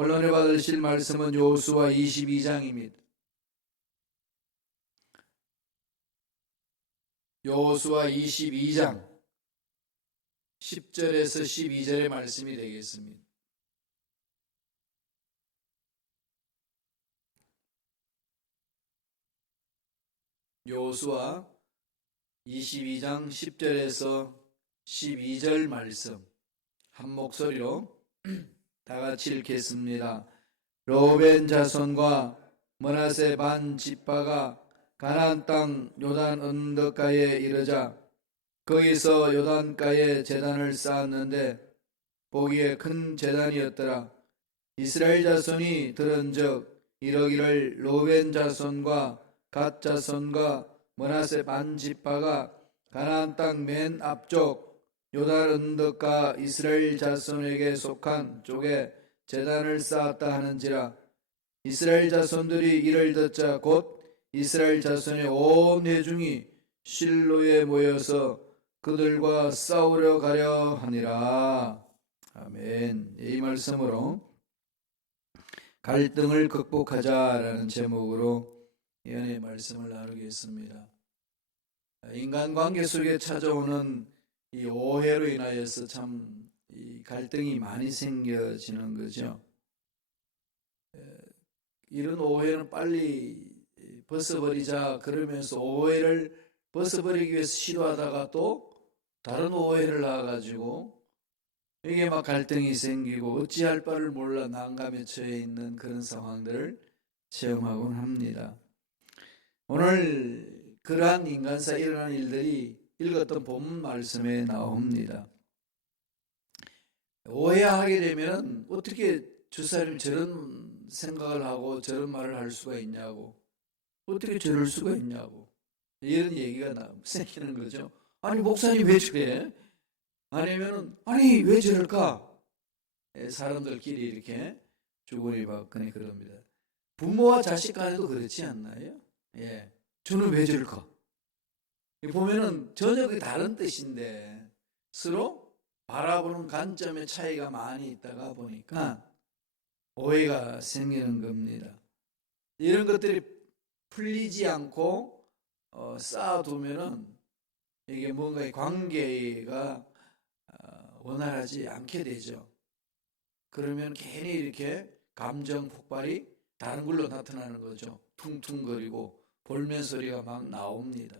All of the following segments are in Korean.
오늘 은혜 받으실 말씀은 여호수아 22장입니다. 여호수아 22장 10절에서 12절의 말씀이 되겠습니다. 여호수아 22장 10절에서 12절 말씀 한 목소리로 다 같이 읽겠습니다. 르우벤 자손과 므낫세 반 지파가 가나안 땅 요단 언덕가에 이르자 거기서 요단가에 제단을 쌓았는데 보기에 큰 제단이었더라. 이스라엘 자손이 들은즉 이러기를 르우벤 자손과 갓 자손과 므낫세 반 지파가 가나안 땅 맨 앞쪽 요단 언덕가 이스라엘 자손에게 속한 쪽에 제단을 쌓았다 하는지라. 이스라엘 자손들이 이를 듣자 곧 이스라엘 자손의 온 회중이 실로에 모여서 그들과 싸우려 가려 하니라. 아멘. 이 말씀으로 갈등을 극복하자라는 제목으로 예언의 말씀을 나누겠습니다. 인간관계 속에 찾아오는 이 오해로 인하여서 참 이 갈등이 많이 생겨지는 거죠. 이런 오해는 빨리 벗어버리자 그러면서 오해를 벗어버리기 위해서 시도하다가 또 다른 오해를 낳아가지고 이게 막 갈등이 생기고 어찌할 바를 몰라 난감에 처해 있는 그런 상황들을 체험하곤 합니다. 오늘 그러한 인간사에 일어난 일들이 읽었던 본문 말씀에 나옵니다. 오해하게 되면 어떻게 저 사람이 저런 생각을 하고 저런 말을 할 수가 있냐고, 어떻게 저럴 수가 있냐고 이런 얘기가 생기는 거죠. 아니 목사님 왜 저래? 아니면은 아니 왜 저럴까? 사람들끼리 이렇게 주거니 받거니 그럽니다. 부모와 자식 간에도 그렇지 않나요? 예, 저는 왜 저럴까? 보면은 전혀 그 다른 뜻인데 서로 바라보는 관점의 차이가 많이 있다가 보니까 오해가 생기는 겁니다. 이런 것들이 풀리지 않고 쌓아두면은 이게 뭔가 관계가 원활하지 않게 되죠. 그러면 괜히 이렇게 감정 폭발이 다른 걸로 나타나는 거죠. 퉁퉁거리고 볼멘 소리가 막 나옵니다.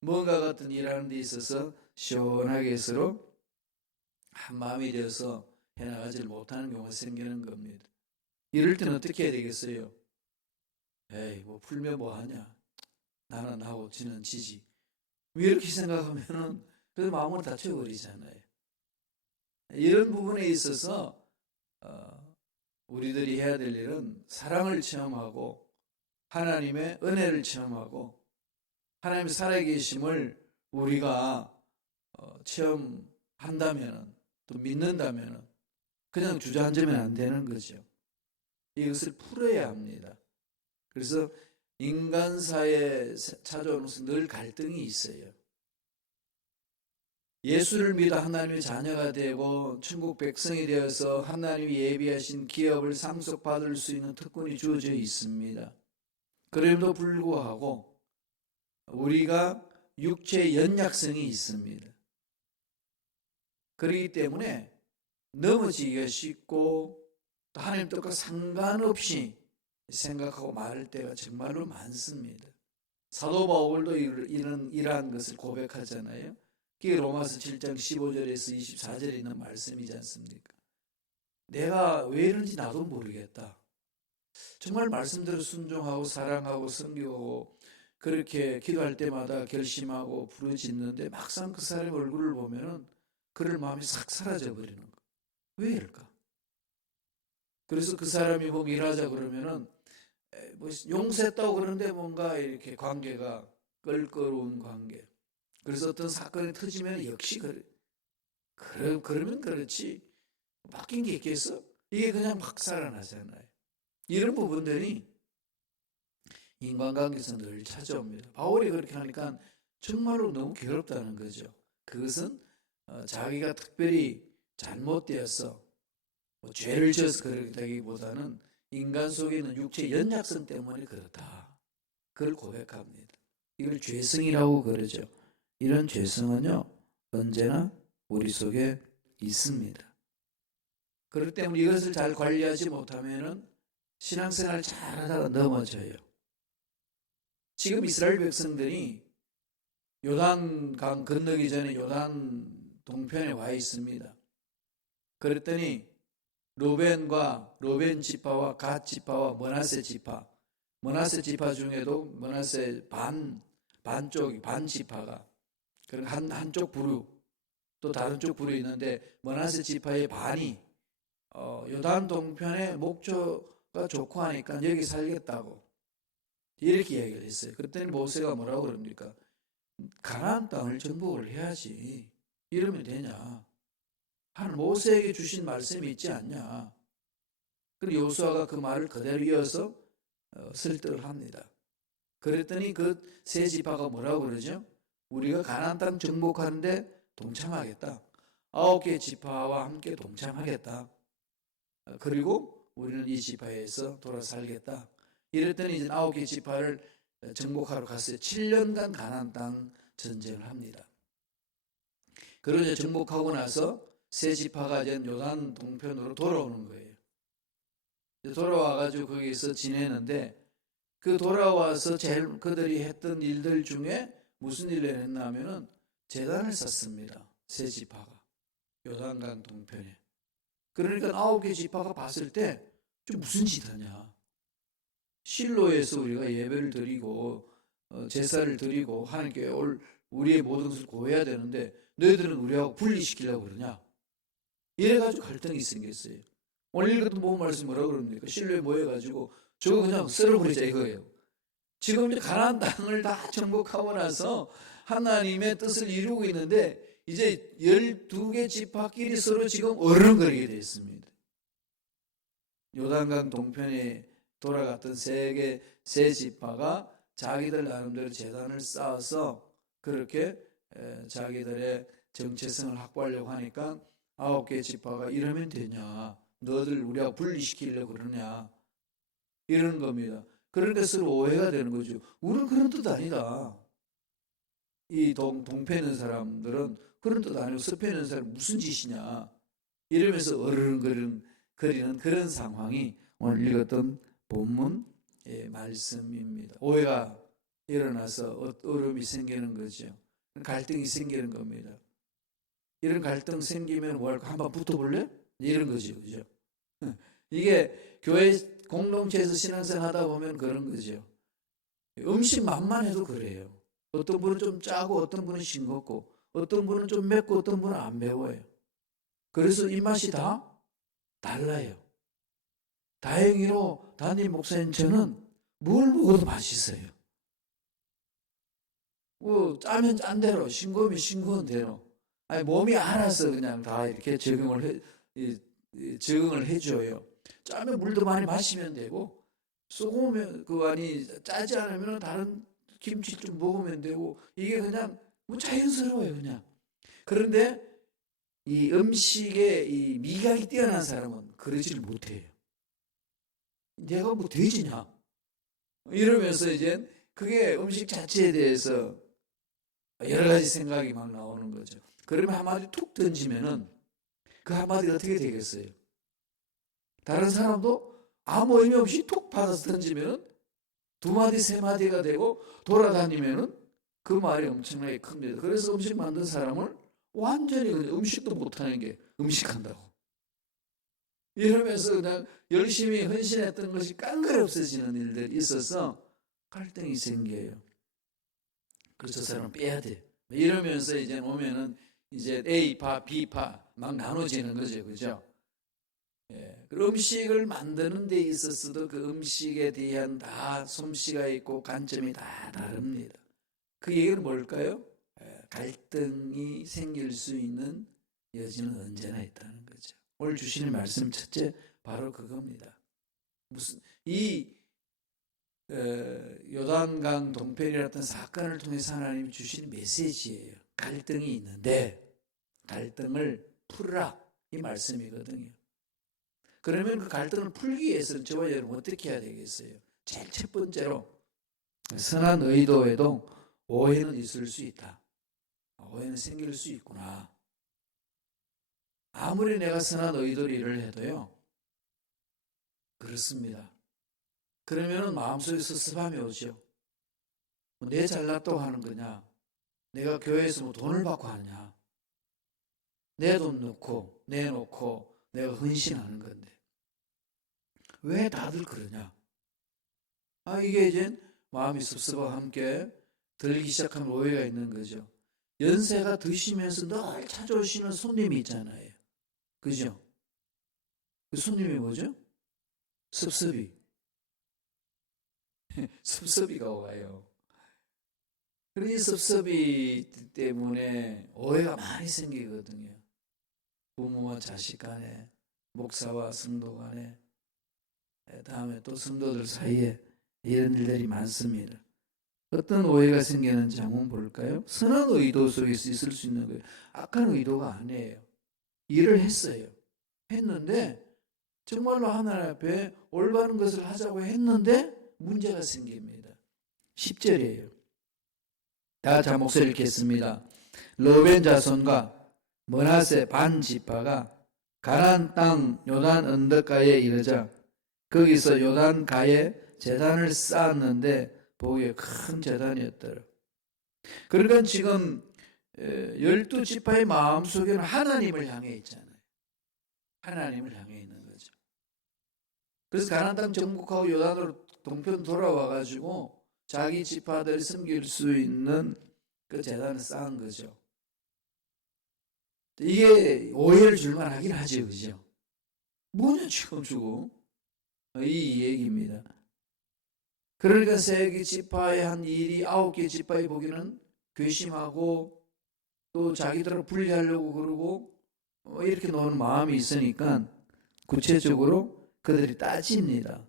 뭔가 같은 일하는 데 있어서 시원하게 서로 한 마음이 되어서 해나가지 못하는 경우가 생기는 겁니다. 이럴 때는 어떻게 해야 되겠어요? 에이 뭐 풀면 뭐하냐, 나는 나고 지는 지지, 이렇게 생각하면은 그 마음을 다쳐버리잖아요. 이런 부분에 있어서 우리들이 해야 될 일은 사랑을 체험하고 하나님의 은혜를 체험하고 하나님의 살아계심을 우리가 체험한다면, 또 믿는다면 그냥 주저앉으면 안 되는 거죠. 이것을 풀어야 합니다. 그래서 인간사에 찾아오면서 늘 갈등이 있어요. 예수를 믿어 하나님의 자녀가 되고 천국 백성이 되어서 하나님이 예비하신 기업을 상속받을 수 있는 특권이 주어져 있습니다. 그럼에도 불구하고 우리가 육체의 연약성이 있습니다. 그렇기 때문에 넘어지기가 쉽고 또 하나님 뜻과 상관없이 생각하고 말할 때가 정말로 많습니다. 사도 바울도 이러한 것을 고백하잖아요. 그게 로마서 7장 15절에서 24절에 있는 말씀이지 않습니까? 내가 왜 이런지 나도 모르겠다. 정말 말씀대로 순종하고 사랑하고 섬기고 그렇게 기도할 때마다 결심하고 부르짖는데 막상 그 사람의 얼굴을 보면은 그럴 마음이 싹 사라져 버리는 거예요. 왜 이럴까? 그래서 그 사람이 뭐 일하자 그러면은 뭐 용서했다고 그러는데 뭔가 이렇게 관계가 껄끄러운 관계. 그래서 어떤 사건이 터지면 역시 그러면 그렇지 바뀐 게 있겠어? 이게 그냥 막 살아나잖아요. 이런 부분들이 인간관계에서 늘 찾아옵니다. 바울이 그렇게 하니까 정말로 너무 괴롭다는 거죠. 그것은 자기가 특별히 잘못되어서 뭐 죄를 지어서 그렇다기보다는 인간 속에 있는 육체의 연약성 때문에 그렇다. 그걸 고백합니다. 이걸 죄성이라고 그러죠. 이런 죄성은요, 언제나 우리 속에 있습니다. 그렇기 때문에 이것을 잘 관리하지 못하면은 신앙생활을 잘하다가 넘어져요. 지금 이스라엘 백성들이 요단강 건너기 전에 요단 동편에 와 있습니다. 그랬더니 로벤 지파와 갓 지파와 머나세 지파 중에도 머나세 반 지파가 그런 한쪽 부류 또 다른 쪽 부류 있는데 머나세 지파의 반이 요단 동편에 목초가 좋고 하니까 여기 살겠다고 이렇게 얘기를 했어요. 그랬더니 모세가 뭐라고 그럽니까? 가나안 땅을 정복을 해야지. 이러면 되냐? 하나님 모세에게 주신 말씀이 있지 않냐? 그리고 여호수아가 그 말을 그대로 이어서 설득을 합니다. 그랬더니 그 세 지파가 뭐라고 그러죠? 우리가 가나안 땅 정복하는데 동참하겠다. 9개 지파와 함께 동참하겠다. 그리고 우리는 이 지파에서 돌아 살겠다. 이랬더니 이제 9개 지파를 정복하러 갔어요. 7년간 가나안 땅 전쟁을 합니다. 그리고 이제 정복하고 나서 세 지파가 이제 요단 동편으로 돌아오는 거예요. 돌아와가지고 거기서 지내는데 그 돌아와서 제일 그들이 했던 일들 중에 무슨 일을 했나 하면은 제단을 쌓습니다. 세 지파가 요단강 동편에. 그러니까 9개 지파가 봤을 때 좀 무슨 짓 하냐. 실로에서 우리가 예배를 드리고 제사를 드리고 하나님께 우리의 모든 것을 고해야 되는데 너희들은 우리하고 분리시키려고 그러냐. 이래가지고 갈등이 생겼어요. 오늘 같은 보험 말씀 뭐라고 그럽니까? 실로에 모여가지고 저거 그냥 썰어버리자 이거예요. 지금 이제 가나안 땅을 다 정복하고 나서 하나님의 뜻을 이루고 있는데 이제 12개 지파끼리 서로 지금 어른거리게 됐습니다. 요단강 동편에 돌아갔던 세 지파가 자기들 나름대로 재단을 쌓아서 그렇게 자기들의 정체성을 확보하려고 하니까 9개 지파가 이러면 되냐? 너들 우리하고 분리시키려고 그러냐? 이러는 겁니다. 그러니까 서로 오해가 되는 거죠. 우리는 그런 뜻 아니다. 이 동편에 있는 사람들은 그런 뜻 아니고 서편에 있는 사람은 무슨 짓이냐? 이러면서 어르렁거리는 그런 상황이 오늘 읽었던 본문의 말씀입니다. 오해가 일어나서 어려움이 생기는 거죠. 갈등이 생기는 겁니다. 이런 갈등 생기면 뭐 할까? 한번 붙어볼래? 이런 거죠. 그죠? 이게 교회 공동체에서 신앙생활 하다 보면 그런 거죠. 음식만만 해도 그래요. 어떤 분은 좀 짜고 어떤 분은 싱겁고 어떤 분은 좀 맵고 어떤 분은 안 매워요. 그래서 입맛이 다 달라요. 다행히로 담임 목사님 저는 뭘 먹어도 맛있어요. 뭐 짜면 짠 대로 싱거우면 싱거운 대로 아니 몸이 알아서 그냥 다 이렇게 적응을 해줘요. 짜면 물도 많이 마시면 되고 쏘면 아니 짜지 않으면 다른 김치 좀 먹으면 되고 이게 그냥 뭐 자연스러워요 그냥. 그런데 이 음식에 이 미각이 뛰어난 사람은 그러지를 못해요. 내가 뭐 돼지냐? 이러면서 이제 그게 음식 자체에 대해서 여러 가지 생각이 막 나오는 거죠. 그러면 한마디 툭 던지면은 그 한마디가 어떻게 되겠어요? 다른 사람도 아무 의미 없이 툭 받아서 던지면은 두 마디 세 마디가 되고 돌아다니면은 그 말이 엄청나게 큽니다. 그래서 음식 만든 사람을 완전히 음식도 못하는 게 음식한다고 이러면서 그냥 열심히 헌신했던 것이 깡그리 없어지는 일들이 있어서 갈등이 생겨요. 그래서 저 사람 빼야 돼. 이러면서 이제 오면은 이제 A파, B파 막 나눠지는 거죠. 그죠? 예. 음식을 만드는 데 있어서도 그 음식에 대한 다 솜씨가 있고 관점이 다 다릅니다. 그 얘기는 뭘까요? 갈등이 생길 수 있는 여지는 언제나 있다는 거죠. 오늘 주시는 말씀 첫째 바로 그겁니다. 무슨 이 요단강 동편이라던 사건을 통해서 하나님이 주신 메시지예요. 갈등이 있는데 갈등을 풀으라 이 말씀이거든요. 그러면 그 갈등을 풀기 위해서는 저와 여러분 어떻게 해야 되겠어요? 제일 첫 번째로 선한 의도에도 오해는 있을 수 있다. 오해는 생길 수 있구나. 아무리 내가 선한 의도로 일을 해도요. 그렇습니다. 그러면은 마음속에 섭섭함이 오죠. 내 잘났다고 하는 거냐? 내가 교회에서 뭐 돈을 받고 하느냐? 내 돈 넣고 내놓고 내가 헌신하는 건데 왜 다들 그러냐? 이게 이제 마음이 섭섭함과 함께 들기 시작한 오해가 있는 거죠. 연세가 드시면서 늘 찾아오시는 손님이 있잖아요. 그죠? 그 손님이 뭐죠? 섭섭이. 섭섭이가 와요. 그러니 섭섭이 때문에 오해가 많이 생기거든요. 부모와 자식 간에, 목사와 성도 간에, 다음에 또 성도들 사이에 이런 일들이 많습니다. 어떤 오해가 생기는지 한번 볼까요? 선한 의도 속에서 있을 수 있는 거예요. 악한 의도가 아니에요. 일을 했어요. 했는데 정말로 하나님 앞에 올바른 것을 하자고 했는데 문제가 생깁니다. 10절이에요. 다 같이 한 목소리 읽겠습니다. 르벤 자손과 므낫세 반 지파가 가나안 땅 요단 언덕가에 이르자 거기서 요단가에 제단을 쌓았는데 보기에 큰 제단이었더라. 그러니까 지금 12지파의 마음속에는 하나님을 향해 있잖아요. 하나님을 향해 있는 거죠. 그래서 가나안 땅 정복하고 요단으로 동편 돌아와가지고 자기 지파들이 섬길 수 있는 그 제단을 쌓은 거죠. 이게 오해를 줄만 하긴 하죠. 그죠? 뭐냐 지금 주고 이 얘기입니다. 그러니까 세 개 지파의 한 일이 9개 지파에 보기는 괘씸하고 또 자기들을 분리하려고 그러고 이렇게 노는 마음이 있으니까 구체적으로 그들이 따집니다.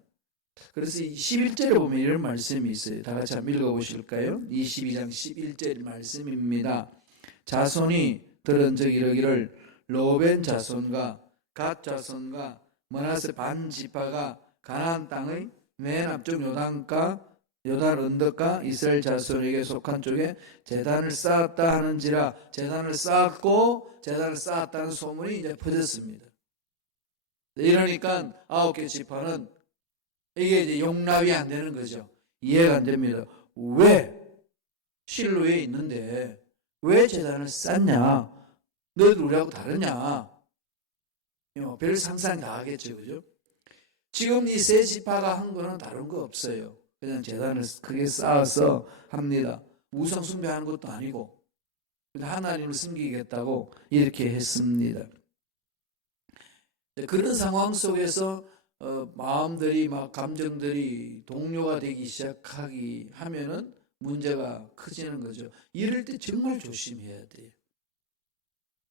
그래서 11절에 보면 이런 말씀이 있어요. 다 같이 한번 읽어보실까요? 22장 11절 말씀입니다. 자손이 들은 적 이르기를 르벤 자손과 갓 자손과 므낫세 반 지파가 가나안 땅의 맨 앞쪽 요단가 요단 언덕가 이스라엘 자손에게 속한 쪽에 제단을 쌓았다 하는지라 제단을 쌓았고 제단을 쌓았다는 소문이 이제 퍼졌습니다. 이러니까 9개 지파는 이게 이제 용납이 안 되는 거죠. 이해가 안 됩니다. 왜 실로에 있는데 왜 제단을 쌓냐? 너희들 우리하고 다르냐? 별 상상 다 하겠죠, 그죠? 지금 이 세 지파가 한 거는 다른 거 없어요. 그냥 제단을 크게 쌓아서 합니다. 우상 숭배하는 것도 아니고 하나님을 섬기겠다고 이렇게 했습니다. 그런 상황 속에서 마음들이 막 감정들이 동요가 되기 시작하기 하면은 문제가 커지는 거죠. 이럴 때 정말 조심해야 돼요.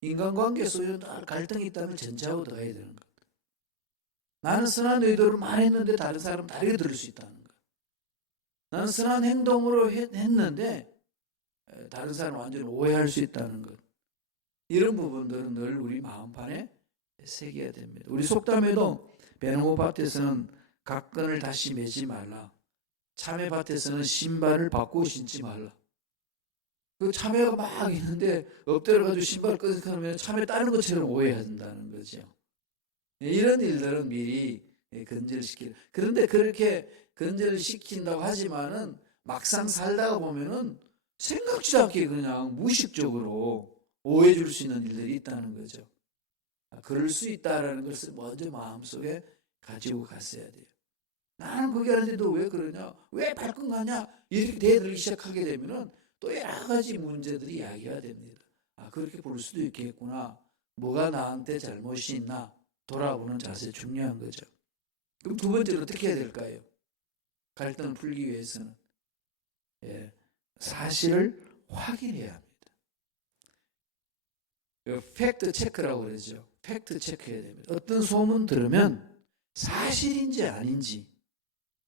인간관계 속에서 갈등이 있다는 전제하고 들어가야 되는 것. 나는 선한 의도를 말했는데 다른 사람은 다르게 들을 수 있다는 것. 나는 선한 행동으로 했는데 다른 사람은 완전히 오해할 수 있다는 것. 이런 부분들은 늘 우리 마음판에 새겨야 됩니다. 우리 속담에도 베르모 밭에서는 각건을 다시 매지 말라. 참외 밭에서는 신발을 바꾸고 신지 말라. 그 참외가 막 있는데 엎드려가지고 신발을 끄덕하면 참외 따는 것처럼 오해한다는 거죠. 이런 일들은 미리 건절시키는. 그런데 그렇게 건절시킨다고 하지만은 막상 살다가 보면은 생각지도 않게 그냥 무의식적으로 오해 줄 수 있는 일들이 있다는 거죠. 그럴 수 있다라는 것을 먼저 마음속에 가지고 갔어야 돼요. 나는 그게 아닌데 너 왜 그러냐? 왜 발끈 가냐? 이렇게 대들기 시작하게 되면은 또 여러 가지 문제들이 이야기가 됩니다. 그렇게 볼 수도 있겠구나. 뭐가 나한테 잘못이 있나? 돌아보는 자세 중요한 거죠. 그럼 두 번째로 어떻게 해야 될까요? 갈등을 풀기 위해서는 사실을 확인해야 합니다. 팩트 체크라고 그러죠. 팩트 체크해야 됩니다. 어떤 소문 들으면 사실인지 아닌지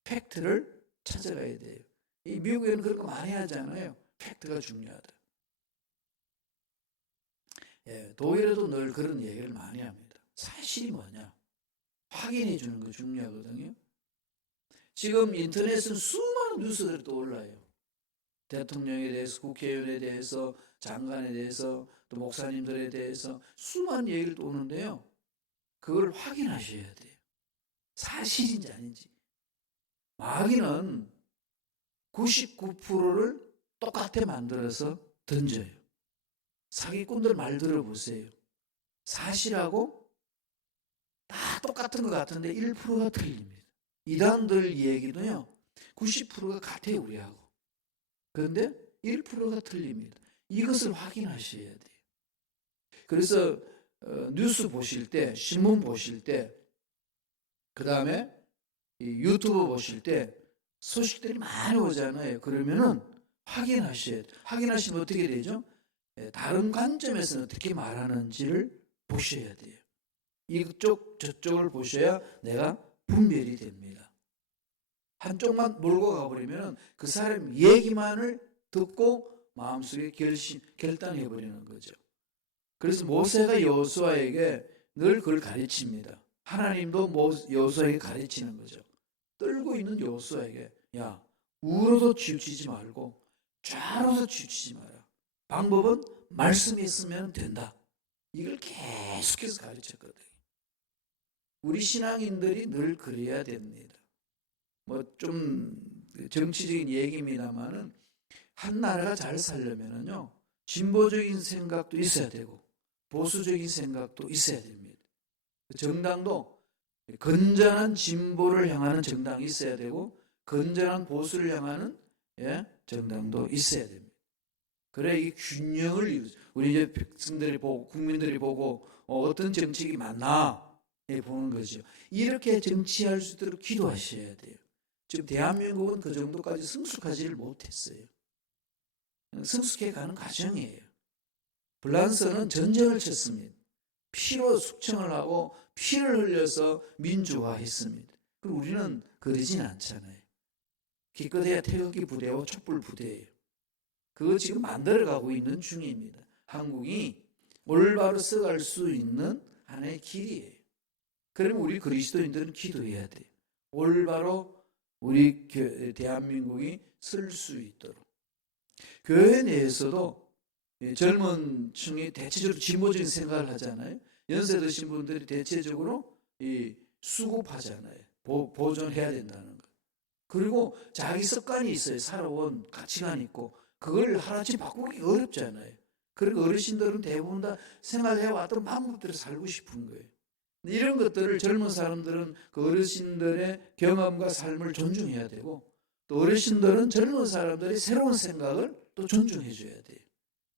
팩트를 찾아가야 돼요. 이 미국에는 그런 거 많이 하잖아요. 팩트가 중요하다. 독일에도 늘 그런 얘기를 많이 합니다. 사실이 뭐냐? 확인해 주는 거 중요하거든요. 지금 인터넷은 수많은 뉴스들이 떠올라요. 대통령에 대해서, 국회의원에 대해서, 장관에 대해서, 또 목사님들에 대해서 수많은 얘기를 떠오는데요. 그걸 확인하셔야 돼요. 사실인지 아닌지. 마귀는 99%를 똑같아 만들어서 던져요. 사기꾼들 말 들어보세요. 사실하고 다 똑같은 것 같은데 1%가 틀립니다. 이단들 얘기도요, 90%가 같아요, 우리하고. 그런데 1%가 틀립니다. 이것을 확인하셔야 돼요. 그래서 뉴스 보실 때, 신문 보실 때, 그 다음에 유튜브 보실 때 소식들이 많이 오잖아요. 그러면은 확인하셔야 돼요. 확인하시면 어떻게 되죠? 다른 관점에서 어떻게 말하는지를 보셔야 돼요. 이쪽 저쪽을 보셔야 내가 분별이 됩니다. 한쪽만 몰고 가버리면 그 사람 얘기만을 듣고 마음속에 결단해버리는 거죠. 그래서 모세가 여호수아에게 늘 그걸 가르칩니다. 하나님도 여호수아에게 가르치는 거죠. 떨고 있는 여호수아에게, 야, 우로도 치우치지 말고 좌로도 치우치지 마라. 방법은 말씀이 있으면 된다. 이걸 계속해서 가르쳤거든요. 우리 신앙인들이 늘 그래야 됩니다. 뭐 좀 정치적인 얘기입니다만은 한 나라가 잘 살려면은요, 진보적인 생각도 있어야 되고 보수적인 생각도 있어야 됩니다. 정당도 건전한 진보를 향하는 정당이 있어야 되고 건전한 보수를 향하는 정당도 있어야 됩니다. 그래 이 균형을 이루죠. 우리 이제 백성들이 보고 국민들이 보고 어떤 정책이 맞나 보는 거죠. 이렇게 정치할 수 있도록 기도하셔야 돼요. 지금 대한민국은 그 정도까지 성숙하지를 못했어요. 성숙해 가는 과정이에요. 프랑스는 전쟁을 쳤습니다. 피로 숙청을 하고 피를 흘려서 민주화했습니다. 그리고 우리는 그러진 않잖아요. 기껏해야 태극기 부대와 촛불 부대예요. 그거 지금 만들어가고 있는 중입니다. 한국이 올바로 써갈 수 있는 하나의 길이에요. 그러면 우리 그리스도인들은 기도해야 돼요. 올바로 우리 대한민국이 쓸 수 있도록. 교회 내에서도 젊은 층이 대체적으로 진보적인 생각을 하잖아요. 연세 드신 분들이 대체적으로 수급하잖아요. 보존해야 된다는 거. 그리고 자기 습관이 있어요. 살아온 가치관이 있고 그걸 하나씩 바꾸기 어렵잖아요. 그리고 어르신들은 대부분 다 생활해왔던 방법대로 살고 싶은 거예요. 이런 것들을 젊은 사람들은 그 어르신들의 경험과 삶을 존중해야 되고 또 어르신들은 젊은 사람들의 새로운 생각을 또 존중해 줘야 돼요.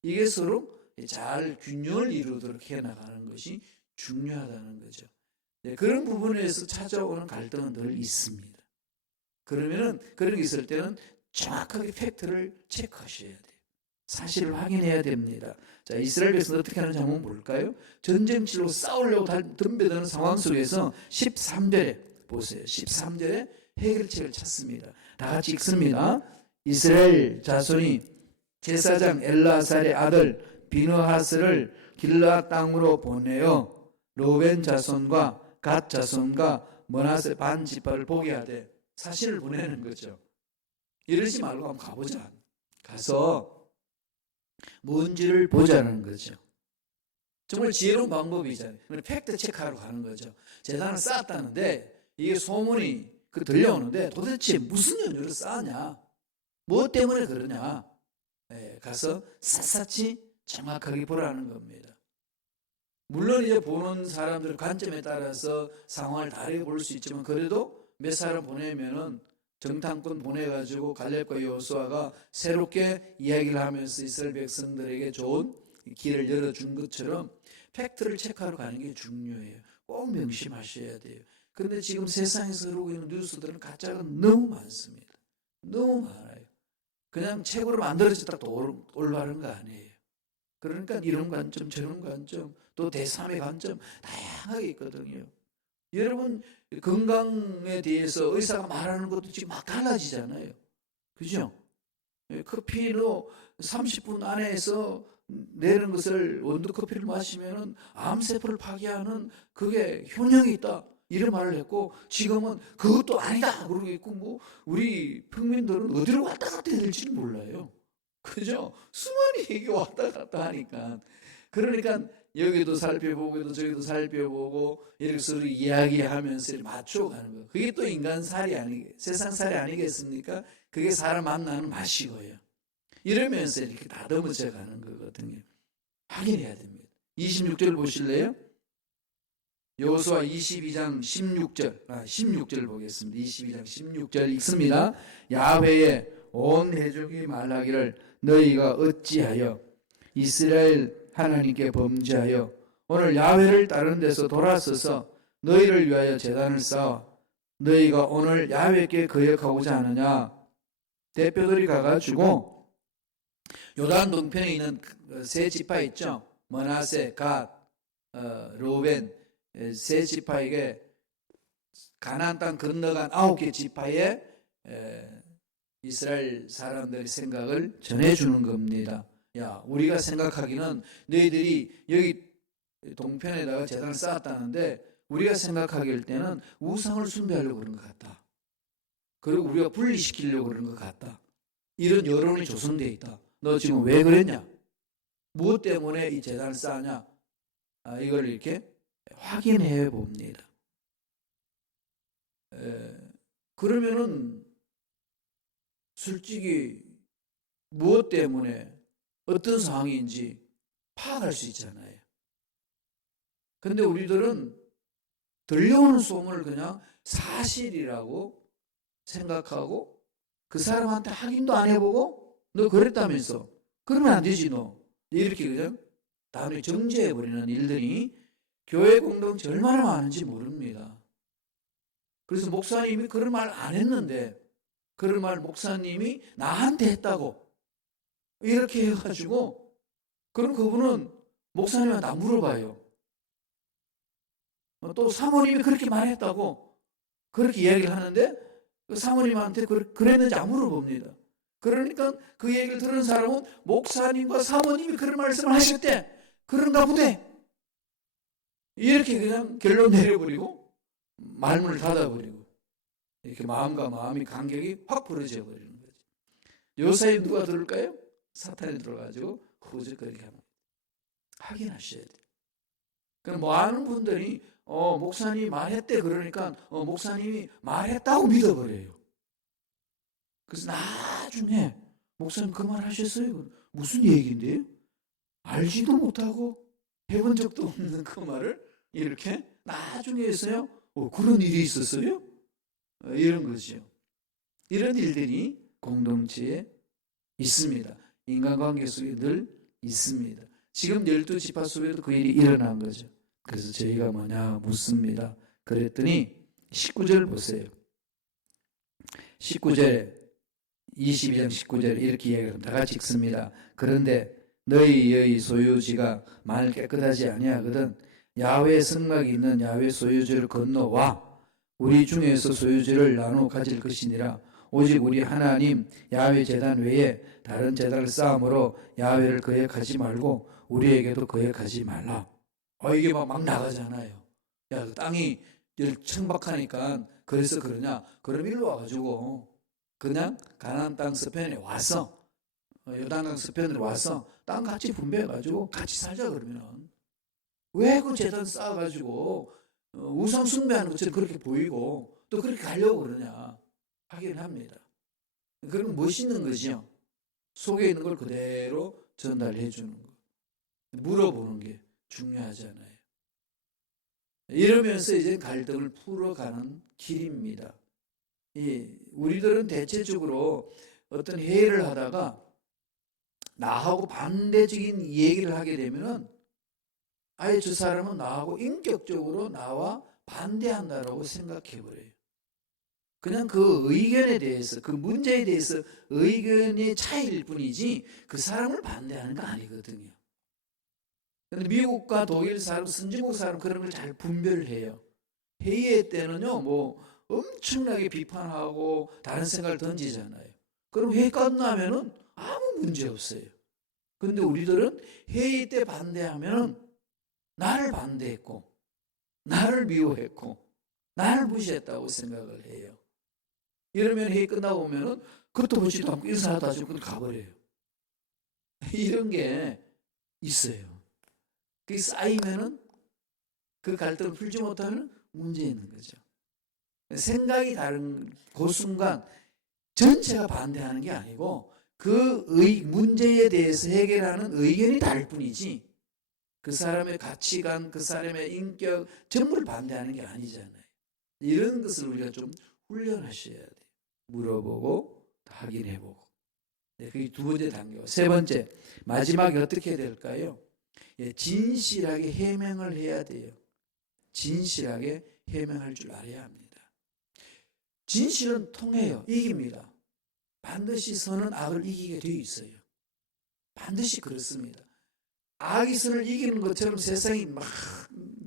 이게 서로 잘 균형을 이루도록 해나가는 것이 중요하다는 거죠. 그런 부분에서 찾아오는 갈등은 늘 있습니다. 그러면은 그런 게 있을 때는 정확하게 팩트를 체크하셔야 돼요. 사실을 확인해야 됩니다. 자, 이스라엘 백성은 어떻게 하는지 한번 볼까요? 전쟁치로 싸우려고 덤벼드는 상황 속에서 13절에 보세요. 13절에 해결책을 찾습니다. 다 같이 읽습니다. 이스라엘 자손이 제사장 엘라살의 아들 비느하스를 길르앗 땅으로 보내어 로벤 자손과 갓 자손과 므낫세 반 지파를 보게 하되 사신을 보내는 거죠. 이러지 말고 한번 가보자. 가서 뭔지를 보자는 거죠. 정말 지혜로운 방법이잖아요. 팩트 체크하러 가는 거죠. 재산을 쌓았다는데 이게 소문이 들려오는데 도대체 무슨 연유로 쌓았냐? 뭐 때문에 그러냐? 가서 샅샅이 정확하게 보라는 겁니다. 물론 이제 보는 사람들 관점에 따라서 상황을 다르게 볼 수 있지만 그래도 몇 사람 보내면은 정탐꾼 보내가지고 갈렙과 여호수아가 새롭게 이야기를 하면서 이스라엘 백성들에게 좋은 길을 열어준 것처럼 팩트를 체크하러 가는 게 중요해요. 꼭 명심하셔야 돼요. 그런데 지금 세상에서 흐르고 있는 뉴스들은 가짜가 너무 많습니다. 너무 많아요. 그냥 책으로 만들어졌다고 올바른 거 아니에요. 그러니까 이런 관점 저런 관점 또 제3의 관점 다양하게 있거든요. 여러분 건강에 대해서 의사가 말하는 것도 지금 막 달라지잖아요. 그죠? 커피로 30분 안에서 내는 것을 원두 커피를 마시면은 암세포를 파괴하는 그게 효능이 있다. 이런 말을 했고, 지금은 그것도 아니다 그러고 있고, 뭐 우리 평민들은 어디로 왔다 갔다 해야 될지는 몰라요. 그죠? 수많은 얘기 왔다 갔다 하니까. 그러니까 여기도 살펴보고 저기도 살펴보고 이렇게 서로 이야기하면서 맞춰가는 거예요. 그게 또 인간살이 세상살이 아니겠습니까? 그게 사람 만나는 맛이고요. 이러면서 이렇게 다듬어져 가는 거거든요. 확인해야 됩니다. 26절 보실래요? 여호수아 22장 16절 보겠습니다. 22장 16절 읽습니다. 야훼의 온 회족이 말하기를 너희가 어찌하여 이스라엘 하나님께 범죄하여 오늘 야훼를 따르는 데서 돌아서서 너희를 위하여 제단을 쌓아 너희가 오늘 야훼께 거역하고자 하느냐. 대표들이 가가지고 요단 동편에 있는 세 지파 있죠. 므낫세, 갓, 르우벤 세 지파에게 가나안 땅 건너간 9개 지파에 이스라엘 사람들의 생각을 전해주는 겁니다. 야, 우리가 생각하기는 너희들이 여기 동편에다가 제단을 쌓았다는데 우리가 생각하길 때는 우상을 숭배하려고 그런 것 같다. 그리고 우리가 분리시키려고 그런 것 같다. 이런 여론이 조성되어 있다. 너 지금 왜 그랬냐? 무엇 때문에 이 제단을 쌓았냐? 이걸 이렇게 확인해 봅니다. 그러면은 솔직히 무엇 때문에 어떤 상황인지 파악할 수 있잖아요. 근데 우리들은 들려오는 소문을 그냥 사실이라고 생각하고 그 사람한테 확인도 안 해보고 너 그랬다면서 그러면 안 되지 너 이렇게 그냥 단순히 정죄해버리는 일들이 교회 공동체 얼마나 많은지 모릅니다. 그래서 목사님이 그런 말 안 했는데 그런 말 목사님이 나한테 했다고 이렇게 해가지고 그럼 그분은 목사님한테 안 물어봐요. 또 사모님이 그렇게 말했다고 그렇게 이야기를 하는데 그 사모님한테 그랬는지 안 물어봅니다. 그러니까 그 얘기를 들은 사람은 목사님과 사모님이 그런 말씀을 하셨대. 그런가 보대. 이렇게 그냥 결론 내려버리고 말문을 닫아버리고 이렇게 마음과 마음이 간격이 확 벌어져 버리는 거죠. 요사이 누가 들을까요? 사탄이 들어가지고 후적거리게 합니다. 확인하셔야 돼요. 그럼 많은 분들이 목사님이 말했대 그러니까 목사님이 말했다고 믿어버려요. 그래서 나중에 목사님 그 말 하셨어요? 무슨 얘기인데요? 알지도 못하고 해본 적도 없는 그 말을 이렇게 나중에 했어요? 그런 일이 있었어요? 이런 거죠. 이런 일들이 공동체에 있습니다. 인간관계 속에 늘 있습니다. 지금 12지파 속에도 그 일이 일어난 거죠. 그래서 저희가 뭐냐 묻습니다. 그랬더니 19절 보세요. 19절에 22장 19절에 이렇게 이야기합니다. 다 같이 읽습니다. 그런데 너희의 소유지가 만일 깨끗하지 아니하거든 야훼 성막이 있는 야훼 소유지를 건너와 우리 중에서 소유지를 나누어 가질 것이니라. 오직 우리 하나님 야훼 제단 외에 다른 제단을 쌓음으로 야훼를 거역하지 말고 우리에게도 거역하지 말라. 이게 막 나가잖아요. 야, 그 땅이 청박하니까 그래서 그러냐? 그럼 일로 와가지고 그냥 가나안 땅 서편에 와서 요단강 서편으로 와서 땅 같이 분배해가지고 같이 살자. 그러면 왜 그 제단 쌓아가지고 우상 숭배하는 것처럼 그렇게 보이고 또 그렇게 가려고 그러냐 확인합니다. 그건 멋있는 거죠. 속에 있는 걸 그대로 전달해 주는 거. 물어보는 게 중요하잖아요. 이러면서 이제 갈등을 풀어가는 길입니다. 우리들은 대체적으로 어떤 회의를 하다가 나하고 반대적인 얘기를 하게 되면은 아예 저 사람은 나하고 인격적으로 나와 반대한다라고 생각해버려요. 그냥 그 의견에 대해서 그 문제에 대해서 의견의 차이일 뿐이지 그 사람을 반대하는 거 아니거든요. 근데 미국과 독일 사람, 선진국 사람 그런 걸 잘 분별을 해요. 회의 때는요, 뭐 엄청나게 비판하고 다른 생각을 던지잖아요. 그럼 회의 끝나면은 아무 문제 없어요. 근데 우리들은 회의 때 반대하면은 나를 반대했고, 나를 미워했고, 나를 무시했다고 생각을 해요. 이러면 회의 끝나고 오면은 그것도 보지도 않고 인사도 하지 않고 가버려요. 이런 게 있어요. 그게 쌓이면은 그 갈등을 풀지 못하면 문제 있는 거죠. 생각이 다른 그 순간 전체가 반대하는 게 아니고 그 문제에 대해서 해결하는 의견이 다를 뿐이지 그 사람의 가치관, 그 사람의 인격 전부를 반대하는 게 아니잖아요. 이런 것을 우리가 좀 훈련하셔야 돼요. 물어보고 확인해보고. 네, 그게 두 번째 단계고. 세 번째, 마지막에 어떻게 해야 될까요? 예, 진실하게 해명을 해야 돼요. 진실하게 해명할 줄 알아야 합니다. 진실은 통해요. 이깁니다. 반드시 선은 악을 이기게 되어 있어요. 반드시 그렇습니다. 악이 선을 이기는 것처럼 세상이 막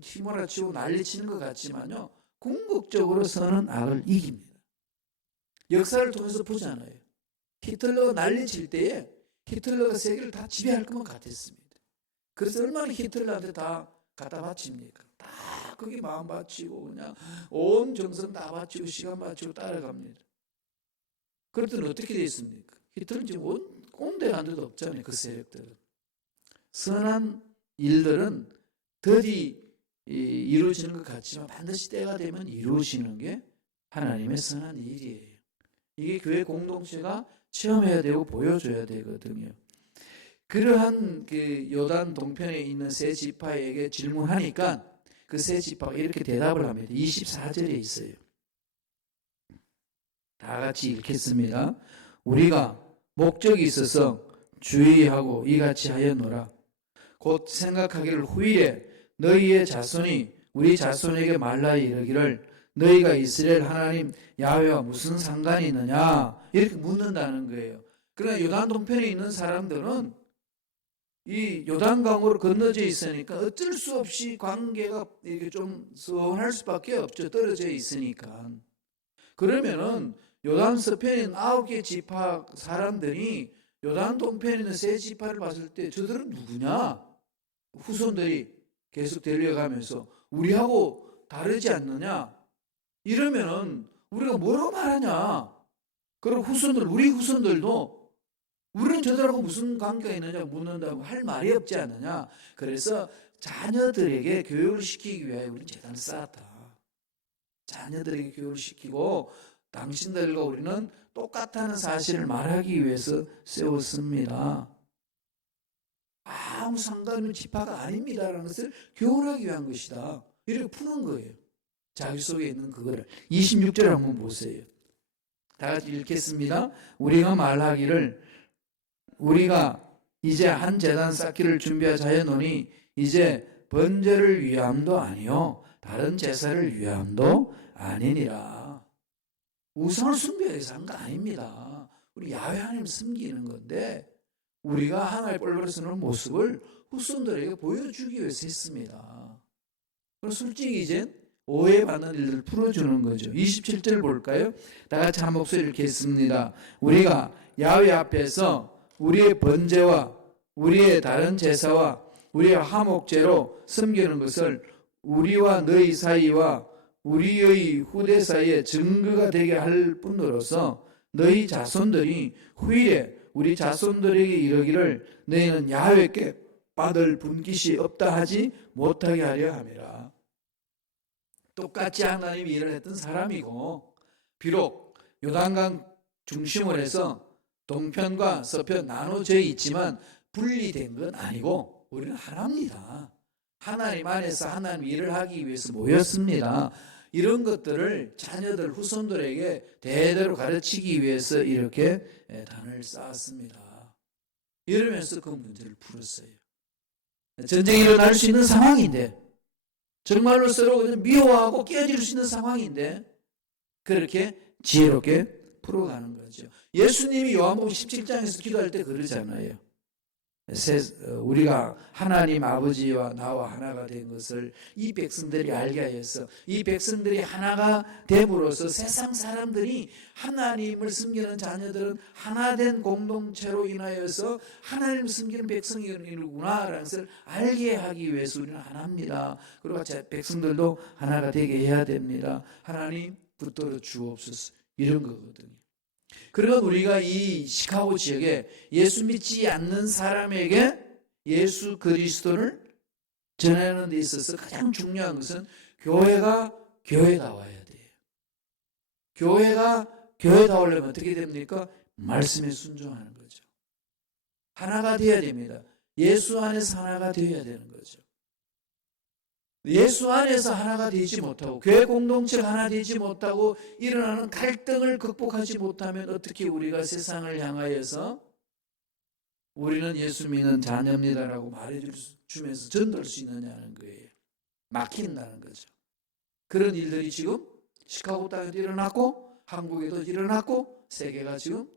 휘몰아치고 난리치는 것 같지만요. 궁극적으로 선은 악을 이깁니다. 역사를 통해서 보잖아요. 히틀러가 난리칠 때에 히틀러가 세계를 다 지배할 것만 같았습니다. 그래서 얼마나 히틀러한테 다 갖다 바칩니까? 다 거기 마음 바치고 그냥 온 정성 다 바치고 시간 바치고 따라갑니다. 그랬더니 어떻게 됐습니까? 히틀러는 지금 온데 간 데도 없잖아요. 그 세력들은. 선한 일들은 더디 이루어지는 것 같지만 반드시 때가 되면 이루어지는 게 하나님의 선한 일이에요. 이게 교회 공동체가 체험해야 되고 보여줘야 되거든요. 그러한 그 요단 동편에 있는 세 지파에게 질문하니까 그 세 지파가 이렇게 대답을 합니다. 24절에 있어요. 다 같이 읽겠습니다. 우리가 목적이 있어서 주의하고 이같이 하였노라. 곧 생각하기를 후일에 너희의 자손이 우리 자손에게 말라 이르기를 너희가 이스라엘 하나님 야훼와 무슨 상관이 있느냐 이렇게 묻는다는 거예요. 그러나 요단 동편에 있는 사람들은 이 요단강으로 건너져 있으니까 어쩔 수 없이 관계가 이렇게 좀 서운할 수밖에 없죠. 떨어져 있으니까. 그러면은 요단 서편에 있는 9개 지파 사람들이 요단 동편에 있는 세 지파를 봤을 때 저들은 누구냐? 후손들이 계속 데려가면서 우리하고 다르지 않느냐? 이러면은 우리가 뭐라고 말하냐? 그리고 우리 후손들도 우리는 저들하고 무슨 관계가 있느냐 묻는다고 할 말이 없지 않느냐? 그래서 자녀들에게 교육을 시키기 위하여 우리는 재단을 쌓았다. 자녀들에게 교육을 시키고 당신들과 우리는 똑같다는 사실을 말하기 위해서 세웠습니다. 아무 상관없는 지파가 아닙니다라는 것을 교훈하기 위한 것이다. 이렇게 푸는 거예요. 자기 속에 있는 그거를. 26절 한번 보세요. 다 같이 읽겠습니다. 우리가 말하기를 우리가 이제 한 제단 쌓기를 준비하자 하였노니 이제 번제를 위함도 아니요 다른 제사를 위함도 아니니라. 우상을 숭배하기 위해서 한 거 아닙니다. 우리 야훼 하나님 섬기는 건데 우리가 하나의 뻘벌에 서는 모습을 후손들에게 보여주기 위해서 했습니다. 그럼 솔직히 이제 오해받는 일들을 풀어주는 거죠. 27절 볼까요? 다 같이 한 목소리 읽겠습니다. 우리가 야훼 앞에서 우리의 번제와 우리의 다른 제사와 우리의 화목제로 섬기는 것을 우리와 너희 사이와 우리의 후대 사이에 증거가 되게 할 뿐으로서 너희 자손들이 후일에 우리 자손들에게 이르기를 너희는 야훼께 받을 분깃이 없다 하지 못하게 하려 함이라. 똑같이 하나님이 일을 했던 사람이고 비록 요단강 중심을 해서 동편과 서편 나눠져 있지만 분리된 건 아니고 우리는 하나입니다. 하나님 안에서 하나님 일을 하기 위해서 모였습니다. 이런 것들을 자녀들 후손들에게 대대로 가르치기 위해서 이렇게 단을 쌓았습니다. 이러면서 그 문제를 풀었어요. 전쟁이 일어날 수 있는 상황인데 정말로 서로 미워하고 깨질 수 있는 상황인데 그렇게 지혜롭게 풀어가는 거죠. 예수님이 요한복음 17장에서 기도할 때 그러잖아요. 우리가 하나님 아버지와 나와 하나가 된 것을 이 백성들이 알게 하여서 이 백성들이 하나가 됨으로써 세상 사람들이 하나님을 섬기는 자녀들은 하나 된 공동체로 인하여서 하나님을 섬기는 백성이구나라는 것을 알게 하기 위해서 우리는 하나입니다. 그리고 백성들도 하나가 되게 해야 됩니다. 하나님 붙들어 주옵소서, 이런 거거든요. 그리고 우리가 이 시카고 지역에 예수 믿지 않는 사람에게 예수 그리스도를 전하는 데 있어서 가장 중요한 것은 교회가 교회다워야 돼요. 교회가 교회다우려면 어떻게 됩니까? 말씀에 순종하는 거죠. 하나가 되어야 됩니다. 예수 안에서 하나가 되어야 되는 거죠. 예수 안에서 하나가 되지 못하고 교회 공동체가 하나 되지 못하고 일어나는 갈등을 극복하지 못하면 어떻게 우리가 세상을 향하여서 우리는 예수 믿는 자녀입니다라고 말해주면서 전도할 수 있느냐는 거예요. 막힌다는 거죠. 그런 일들이 지금 시카고 땅에도 일어났고 한국에도 일어났고 세계가 지금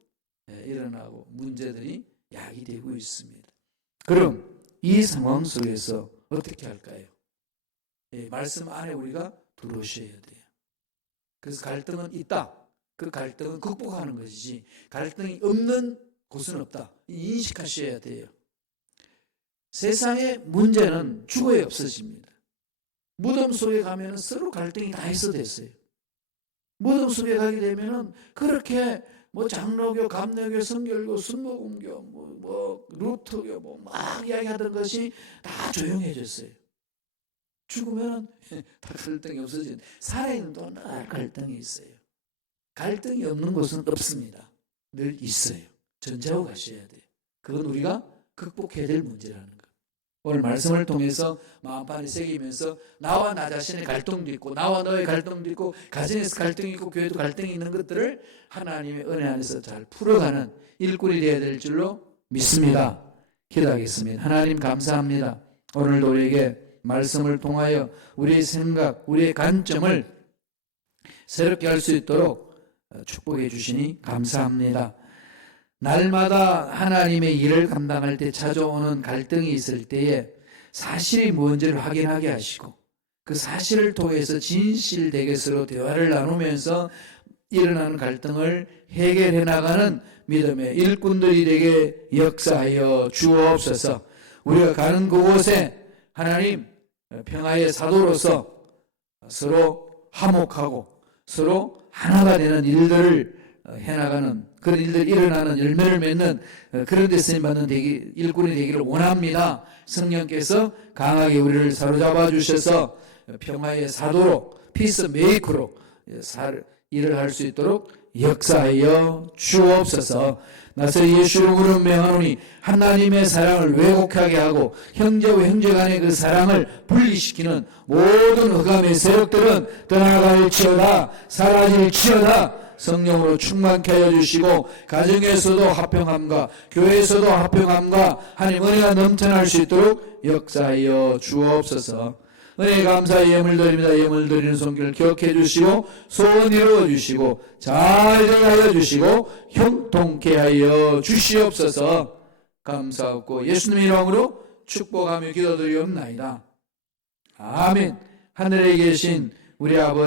일어나고 문제들이 야기되고 있습니다. 그럼 이 상황 속에서 어떻게 할까요? 말씀 안에 우리가 들어오셔야 돼요. 그래서 갈등은 있다. 그 갈등은 극복하는 것이지 갈등이 없는 곳은 없다. 인식하셔야 돼요. 세상의 문제는 죽어야 없어집니다. 무덤 속에 가면 서로 갈등이 다 해소됐어요. 무덤 속에 가게 되면 그렇게 장로교, 감로교, 성결교, 순복음교, 루터교 막 이야기하던 것이 다 조용해졌어요. 죽으면 다 갈등이 없어지는데 살아있는 동안 늘 갈등이 있어요. 갈등이 없는 곳은 없습니다. 늘 있어요. 전제하고 가셔야 돼요. 그건 우리가 극복해야 될 문제라는 거. 오늘 말씀을 통해서 마음판에 새기면서 나와 나 자신의 갈등도 있고 나와 너의 갈등도 있고 가정에서 갈등이 있고 교회도 갈등이 있는 것들을 하나님의 은혜 안에서 잘 풀어가는 일꾼이 되어야 될 줄로 믿습니다. 기도하겠습니다. 하나님 감사합니다. 오늘도 우리에게 말씀을 통하여 우리의 생각, 우리의 관점을 새롭게 할 수 있도록 축복해 주시니 감사합니다. 날마다 하나님의 일을 감당할 때 찾아오는 갈등이 있을 때에 사실이 뭔지를 확인하게 하시고 그 사실을 통해서 진실되게 서로 대화를 나누면서 일어나는 갈등을 해결해 나가는 믿음의 일꾼들이 되게 역사하여 주옵소서. 우리가 가는 그곳에 하나님 평화의 사도로서 서로 화목하고 서로 하나가 되는 일들을 해나가는 그런 일들이 일어나는 열매를 맺는 그런 데 쓰임받는 일꾼이 되기를 원합니다. 성령께서 강하게 우리를 사로잡아 주셔서 평화의 사도로 피스메이커로 일을 할 수 있도록 역사하여 주옵소서. 나서 예수 이름으로 명하노니 하나님의 사랑을 왜곡하게 하고 형제와 형제 간의 그 사랑을 분리시키는 모든 흑암의 세력들은 떠나갈지어다, 사라질지어다. 성령으로 충만케 하여 주시고 가정에서도 화평함과 교회에서도 화평함과 하나님 은혜가 넘쳐날 수 있도록 역사하여 주옵소서. 은혜 감사의 예물 드립니다. 예물 드리는 손길을 기억해 주시고 소원 이루어 주시고 잘 되게 하여 주시고 형통케 하여 주시옵소서. 감사하고 예수님 이름으로 축복하며 기도드리옵나이다. 아멘. 하늘에 계신 우리 아버지